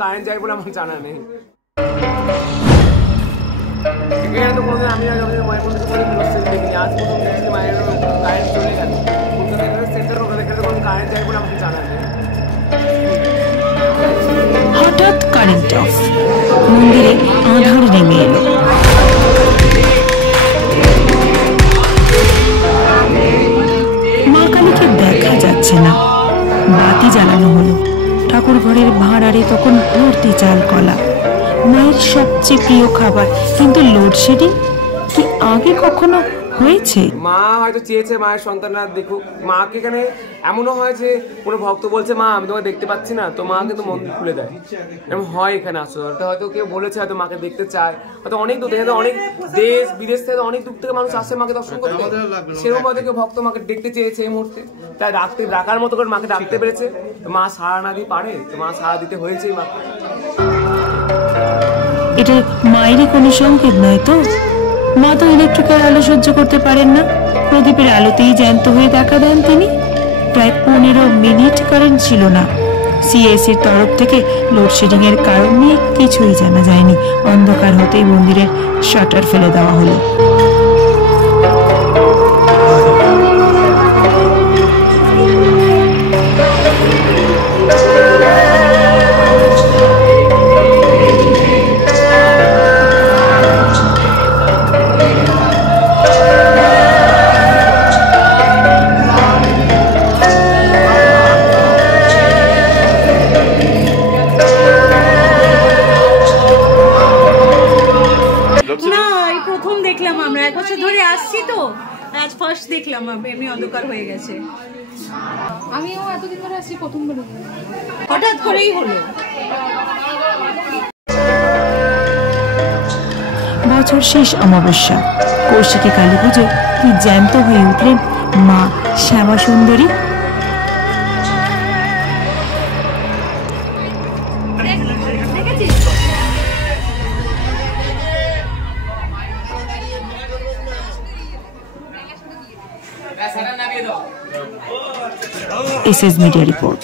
Current যায় বলে আমার জানা নেই। এখানে তো কোনোদিন আমি মায়ের মধ্যে দেখিনি, আজ প্রথম দেখছি মায়ের কারেন্ট চলে গেল। কলকাতা সেন্টার ওখানে কোনো কারেন্ট যায় বলে আমার জানা নেই। হঠাৎ কারেন্ট অফ, মন্দিরে আঁধার নেমে এলো। মা কালীকে দেখা যাচ্ছে না। বাতি জ্বালানো হলো। ঠাকুর ঘরের ভাঁড়ারে তখন ভর্তি চাল কলা, মায়ের সবচেয়ে প্রিয় খাবার। কিন্তু লোডশেডিং কি আগে কখনো হয়েছে? মা হয়তো চেয়েছে মায়ের সন্তানরা দেখুক। মাকে এখানে এমনও হয় যে কোনো ভক্ত বলছে মা আমি তোমাকে দেখতে পাচ্ছি না, তো মা কিন্তু মন্দির খুলে দেয়। এরকম হয় এখানে আসলে। হয়তো কেউ বলেছে হয়তো মাকে দেখতে চায়, হয়তো অনেক দূর থেকে, অনেক দেশ বিদেশ থেকে অনেক দূর থেকে মানুষ আসে মাকে দর্শন করতে। সেরকম হয়তো কেউ ভক্ত মাকে দেখতে চেয়েছে এই মুহূর্তে, তাই ডাকার মতো করে মাকে ডাকতে পেরেছে। তো মা সাড়া না দিয়ে পারে, তো মা সাড়া দিতে হয়েছেই মাকে। এটা মায়েরই কোনো সংকেত নয় তো? মা তো ইলেকট্রিকের আলো সহ্য করতে পারেন না। প্রদীপের আলোতেই জ্যান্ত হয়ে দেখা দেন তিনি। প্রায় 15 মিনিট কারেন্ট ছিল না। সিএসির তরফ থেকে লোডশেডিং এর কারণ নিয়ে কিছুই জানা যায়নি। অন্ধকার হতেই মন্দিরের শাটার ফেলে দেওয়া হলো। আমরা 1 বছর ধরে আসছি, তো আজ ফার্স্ট দেখলাম এমনি অন্ধকার হয়ে গেছে। আমিও এতদিন ধরে আসছি, প্রথমবার হঠাৎ করেই হলো। বছর শেষ অমাবস্যা, কৌশিকী কালী পুজো কি জ্যান্ত হয়ে উঠলেন মা শ্যামা সুন্দরী। SS Media Report।